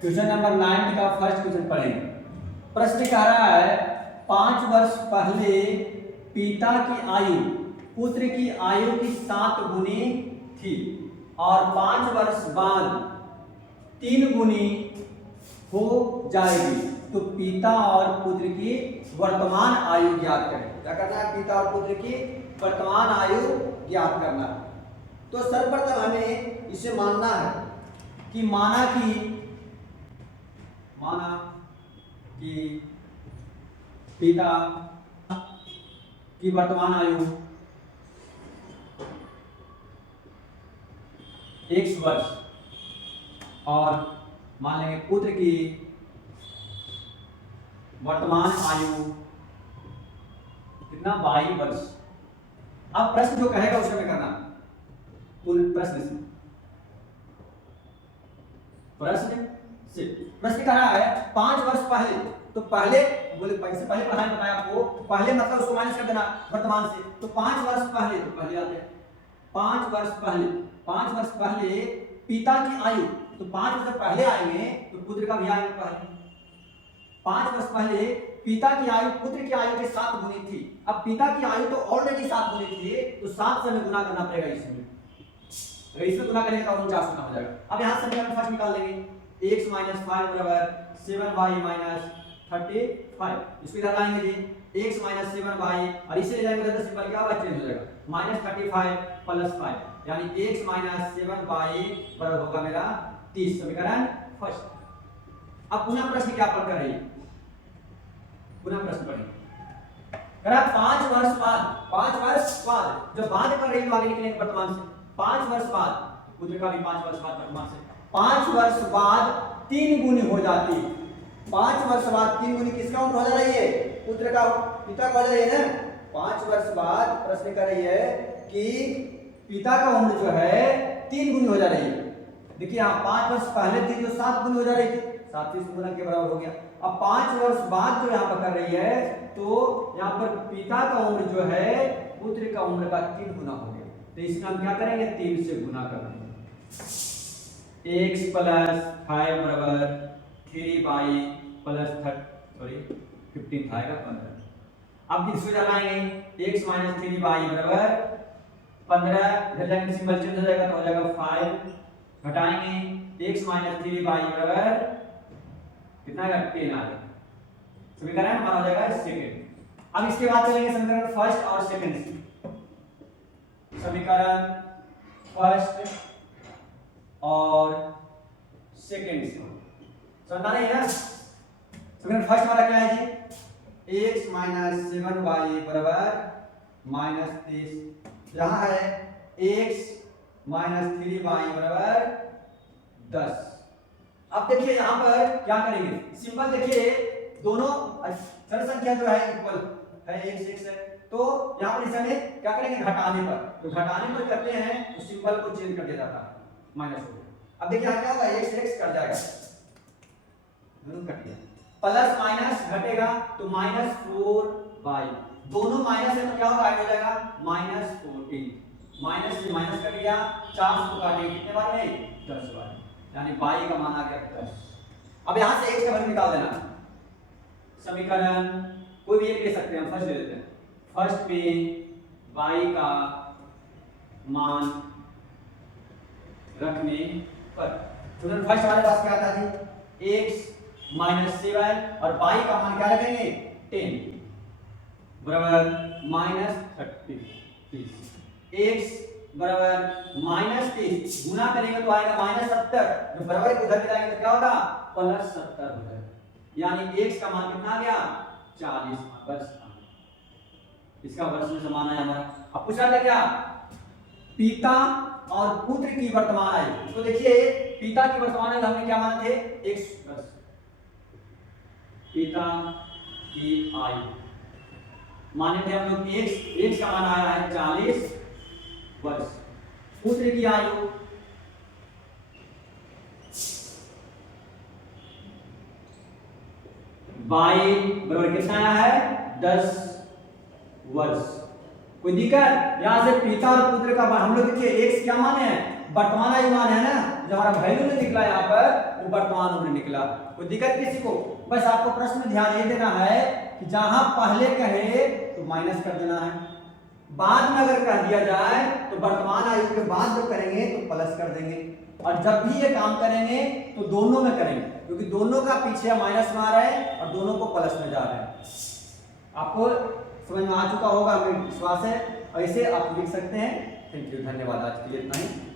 Question number 9 का first question पढ़ेंगे। प्रश्न कह रहा है 5 वर्ष पहले पिता की आयु पुत्र की आयु की 7 गुनी थी और 5 वर्ष बाद 3 गुनी हो जाएगी, तो पिता और पुत्र की वर्तमान आयु ज्ञात करें। क्या करना है? पिता और पुत्र की वर्तमान आयु ज्ञात करना है। तो सर्वप्रथम हमें इसे मानना है कि माना कि पिता की वर्तमान आयु 1 वर्ष और मान लेंगे पुत्र की वर्तमान आयु कितना 22 वर्ष। अब प्रश्न जो कहेगा उसे हमें करना। प्रश्न कह रहा है 5 वर्ष पहले, तो पहले बोले पैसे पहले पढ़ाई बताया आपको, पहले मतलब उसको माइनस कर देना वर्तमान से। तो 5 वर्ष पहले, तो पहले आते हैं 5 वर्ष पहले पिता की आयु, तो 5 वर्ष पहले आएंगे तो पुत्र का भी आयु पहले। 5 वर्ष पहले पिता की आयु पुत्र की आयु के 7 गुनी थी। अब पिता की आयु तो ऑलरेडी 7 गुनी थी, तो 7 से हमें गुना करना पड़ेगा इसमें। तो इसमें गुना करेंगे तो 49 गुना हो जाएगा। अब यहाँ समीकरण फर्स्ट निकाल लेंगे। x - 5 बराबर 7y - 35। इसको इधर लाएंगे जी, x - 7y और इसे ले जाएंगे तो सिंपल क्या होगा, चेंज हो जाएगा -35 + 5, यानी x - 7y बराबर होगा मेरा 30। समीकरण फर्स्ट। अब पुनः प्रश्न क्या पढ़ रही है, पुनः प्रश्न पढ़ेंगे। करा 5 वर्ष बाद, जब बाद कर रही है आगे निकलेंगे वर्तमान से। 5 वर्ष बाद पुत्र का भी 5 वर्ष बाद वर्तमान से। 5 वर्ष बाद 3 गुनी हो जाती। 5 वर्ष बाद 3 गुनी किसका उम्र हो जा रही है? पुत्र का, पिता का हो जा रही है ना। 5 वर्ष बाद प्रश्न कर रही है कि पिता का उम्र जो है 3 गुनी हो जा रही है। देखिए यहाँ 5 वर्ष पहले थी जो 7 गुनी हो जा रही थी, 7 30 गुना के बराबर हो गया। अब 5 वर्ष बाद जो यहाँ पर कर रही है, तो यहाँ पर पिता का उम्र जो है पुत्र का उम्र का 3 गुना हो गया। तो इसमें हम क्या करेंगे, 3 से गुना करेंगे। x + 5 बराबर 3y + 15 आएगा 15। अब इसको जलाएंगे, x - 3y बराबर 15, इधर जाएंगे सिंबल चेंज हो जाएगा तो हो जाएगा 5, घटाएंगे x - 3y बराबर कितना आएगा, 10 आएगा। समीकरण हमारा हो जाएगा सेकंड। अब इसके बाद चलेंगे समीकरण फर्स्ट और सेकंड से। समीकरण फर्स्ट और सेकंड से समझना नहीं है। समीकरण फर्स्ट हमारा क्या है जी, x - 7y बराबर -30। यहाँ है x - 3y बराबर 10। अब देखिए यहाँ पर क्या करेंगे, सिंपल देखिए दोनों चर संख्या जो है इक्वल है, x है, तो यहाँ पर इसे क्या करेंगे, घटाने पर। तो घटाने पर करते हैं तो सिंबल को चेंज कर दिया जाता है, माइनस हो गया। अब देखिए यहाँ क्या होगा, x कट जाएगा, दोनों कट गया, प्लस माइनस घटेगा तो -4y, दोनों माइनस है तो क्या होगा, हो जाएगा -14। माइनस से माइनस कट गया, 4 को काटेंगे कितने बार में, 10 बार, यानी y का मान आ गया 10। अब यहाँ से x का वैल्यू निकाल देना। समीकरण कोई भी एक ले सकते हैं, हम फर्स्ट ले लेते हैं। फर्स्ट में y का मान रखने पर स्टूडेंट फर्स्ट हमारे पास क्या था जी, x - 7 और y का मान क्या रखेंगे, 10 बराबर -30। x बराबर -30 गुना करेंगे तो आएगा -70, जो बराबर उधर के जाएंगे तो क्या होगा, +70 हो जाएगा, यानी x का मान कितना आ गया, 40 वर्ष। इसका वर्ष में समान है हमारा। अब पूछा था क्या, पिता और पुत्र की वर्तमान आयु। तो देखिए पिता की वर्तमान आयु हमने क्या माने थे, 1 वर्ष। पिता की आयु माने थे हम लोग x का मान आया है 40 वर्ष। पुत्र की आयु y बराबर कितना आया है, 10 वर्ष। कोई दिक्कत, यहां से पिता और पुत्र का हम लोग देखिए x क्या माने हैं, वर्तमान आयु मान है ना, जो हमारा वैल्यू नहीं निकला यहाँ पर वो वर्तमान उम्र निकला। कोई दिक्कत किसी को? बस आपको प्रश्न में ध्यान ये देना है कि जहां पहले कहे तो माइनस कर देना है, बाद में अगर कह दिया जाए तो वर्तमान आयु के बाद जो करेंगे तो प्लस कर देंगे, और जब भी ये काम करेंगे तो दोनों में करेंगे, क्योंकि दोनों का पीछे माइनस में आ रहा है और दोनों को प्लस में जा रहे हैं। आपको समझ में आ चुका होगा, हमें विश्वास है। ऐसे आप लिख सकते हैं। थैंक यू, धन्यवाद। आज के लिए इतना ही।